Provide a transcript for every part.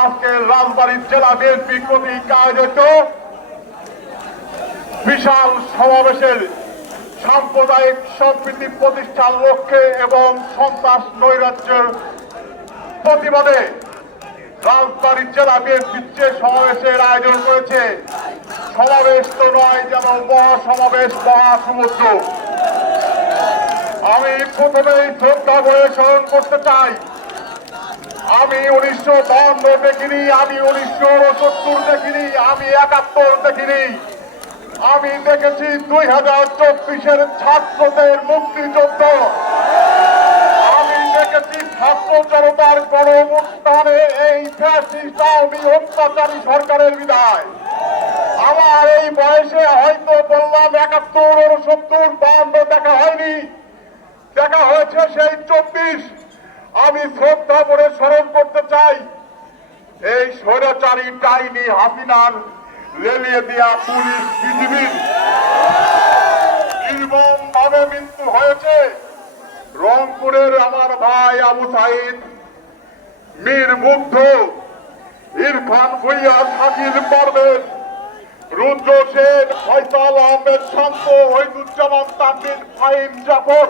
আজকে রাজবাড়ী জেলা বিএনপি কর্তৃক আয়োজিত বিশাল সমাবেশের সাম্প্রদায়িক সম্প্রীতি প্রতিষ্ঠার লক্ষ্যে এবং সন্ত্রাস নৈরাজ্যের প্রতিবাদে রাজবাড়ী জেলা বিএনপি যে সমাবেশের আয়োজন করেছে, সমাবেশ তো নয়, যেন মহাসমাবেশ, মহাসমুদ্র। আমি প্রথমেই শ্রদ্ধা করে স্মরণ করতে চাই, আমি 1952 দেখিনি, আমি 1969 দেখিনি, আমি 71 দেখিনি, আমি দেখেছি 2024-এর ছাত্রদের মুক্তিযুদ্ধ, আমি দেখেছি ছাত্র জনতার গণঅভ্যুত্থানে এই ফ্যাসিস্ট আওয়ামী অত্যাচারী সরকারের বিদায়। আমার এই বয়সে হয়তো বললাম 71, 69, 52 দেখা হয়নি, দেখা হয়েছে সেই 24। আমি শ্রদ্ধা করে স্মরণ করতে চাই, এই স্বৈরাচারী ডাইনি হাসিনার রেলিয়ে দেয়া পুলিশ বিজিবির নির্মম ভাবে মৃত্যু হয়েছে। রংপুরের আমার ভাই আবু সাইদ, মীর মুগ্ধ, ইরফান ভুইয়া, শাকিল পারভেজ, রুদ্র সেন, ফয়সাল আহমেদ শান্ত, ওহিদুজ্জামান তানভীর, ফাহিম জাফর,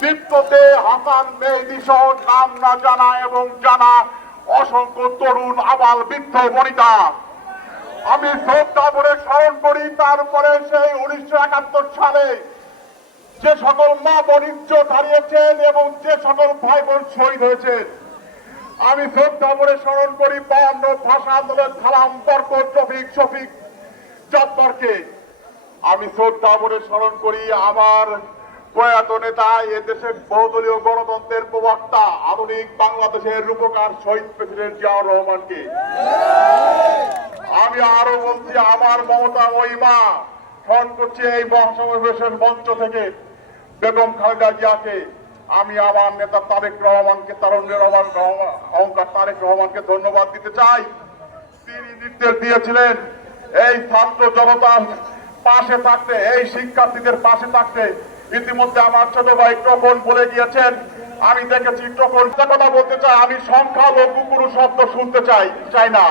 দীপ্ততে হাসান মেহেদী সহ নাম না জানা এবং জানা অসংখ্য তরুণ আবাল বৃদ্ধ বনিতা আমি শ্রদ্ধা করে স্মরণ করি। তারপরে সেই 1971 সালে যে সকল মা বোন ইজ্জত হারিয়েছেন এবং যে সকল ভাই বোন শহীদ হয়েছেন, আমি শ্রদ্ধা করে স্মরণ করি 52 ভাষা আন্দোলনের সালাম, বরকত, রফিক, শফিক, জব্বারকে। আমি শ্রদ্ধা করে স্মরণ করি আমার প্রয়াত নেতা, এদেশের বহুদলীয় গণতন্ত্রের প্রবক্তা, আধুনিক বাংলাদেশের রূপকার শহীদ প্রেসিডেন্ট জিয়াউর রহমানকে। আমি আরো বলছি আমার মমতা মহিমা, স্মরণ করছি এই মহাসমাবেশের মঞ্চ থেকে বেগম খালেদা জিয়াকে। আমি আমার নেতা তারেক রহমানকে, তারুণ্যের অহংকার তারেক রহমানকে ধন্যবাদ দিতে চাই। তিনি নির্দেশ দিয়েছিলেন এই ছাত্র জনতার পাশে থাকতে, এই শিক্ষার্থীদের পাশে থাকতে। ইতিমধ্যে আমার ছোট ভাই টকন বলে গিয়েছেন, আমি দেখেছি টকন কথা বলতে চাই। আমি সংখ্যালঘু কোনো শব্দ শুনতে চাই না।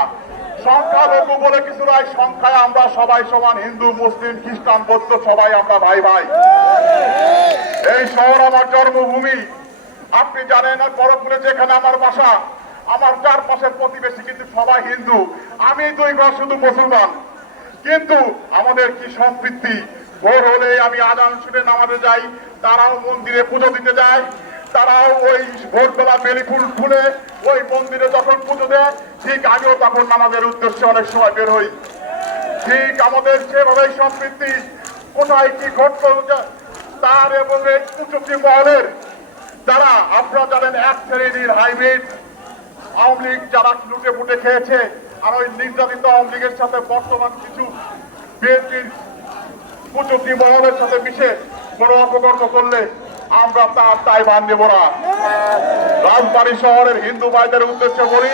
সংখ্যালঘু বলে কিছু নয়, সংখ্যায় আমরা সবাই সমান, হিন্দু, মুসলিম, খ্রিস্টান, বৌদ্ধ সবাই আমরা ভাই ভাই। এই শহর আমার জন্মভূমি। আপনি জানেন বরফপুরে যেখানে আমার বাসা, আমার চারপাশের প্রতিবেশী কিন্তু সবাই হিন্দু, আমি 2 ঘর শুধু মুসলমান। কিন্তু আমাদের কি সম্পৃক্তি। ভোর হলে আমি আজান শুনে নামাজে যাই, তারাও মন্দিরে পুজো দিতে যায়, তারাও ওই ভোরবেলা বেলি ফুল ফুলে ওই মন্দিরে যখন পুজো দেয়, ঠিক আমিও তখন নামাজের উদ্দেশ্যে অনেক সময় বের হই। ঠিক আমাদের সেভাবেই সম্পৃক্তি। কোথায় কি ঘটল তার এবং এই কুচুকি মহলের যারা, আপনারা জানেন, এক শ্রেণীর হাইব্রিড আওয়ামী লীগ যারা লুটে ফুটে খেয়েছে, আর ওই নির্যাতিত আওয়ামী লীগের সাথে বর্তমান কিছু বিএনপির কুচুকি মহলের সাথে মিশে কোনো অপকর্ম করলে আমরা তার দায়ভার নেব না। রাজবাড়ী শহরের হিন্দু ভাইদের উদ্দেশ্যে বলি,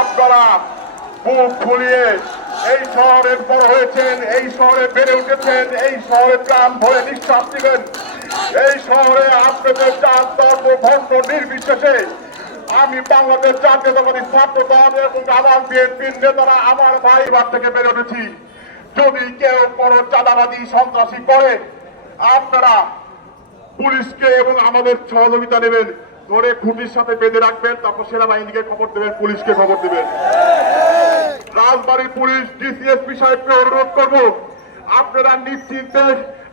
আপনারা বুক ফুলিয়ে এই শহরের বড় হয়েছেন, এই শহরে বেড়ে উঠেছেন, এই শহরে প্রাণ ভরে নিঃশ্বাস দিবেন। এই শহরে আপনাদের জাত, ধর্ম, বর্ণ নির্বিশেষে আমি বাংলাদেশ জাতীয়তাবাদী ছাত্র দল এবং আমার বিএনপির নেতারা, আমার ভাইবার থেকে বেড়ে উঠেছি। যদি কেউ কোনো চাঁদাবাদী সন্ত্রাসী করে, আপনারা পুলিশকে এবং আমাদের সহযোগিতা নেবেন, ধরে খুঁটির সাথে বেঁধে রাখবেন, তারপর সেনাবাহিনীকে খবর দেবেন, পুলিশকে খবর দেবেন। রাজবাড়ী পুলিশ ডিসিএসপি সাহেবকে অনুরোধ করব, আপনারা নিশ্চিন্তে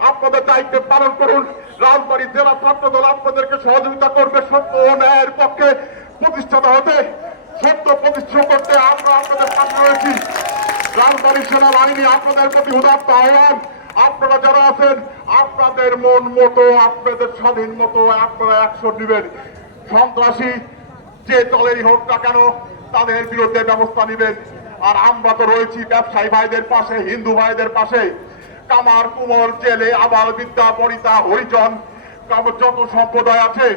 আপনাদের দায়িত্ব পালন করুন। রাজবাড়ী জেলা ছাত্র দল আপনাদেরকে সহযোগিতা করবে সত্য ও ন্যায়ের পক্ষে প্রতিষ্ঠাতা হতে, সত্য প্রতিষ্ঠা করতে আমরা আপনাদের পাশে রয়েছি। রাজবাড়ী সেনাবাহিনী আপনাদের প্রতি উদাত্ত আহ্বান, আপনারা যারা আছেন আপনাদের মন মতো, আপনাদের স্বাধীন মতো আপনারা অ্যাকশন নেবেন। সন্ত্রাসী যে দলেরই হোক না কেন তাদের বিরুদ্ধে ব্যবস্থা নেবেন। আর আমরা তো রয়েছি ব্যবসায়ী ভাইদের পাশে, হিন্দু ভাইদের পাশে। কামার, কুমোর, জেলে, আবাল, বিদ্যা, বনিতা, হরিজন, যত সম্প্রদায় আছে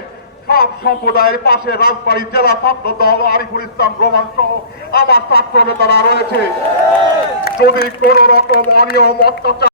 সব সম্প্রদায়ের পাশে রাজবাড়ী জেলা ছাত্র দল, আরিফুল ইসলাম রোমান সহ আমার ছাত্র নেতারা রয়েছে। যদি কোন রকম অনিয়ম, অত্যাচার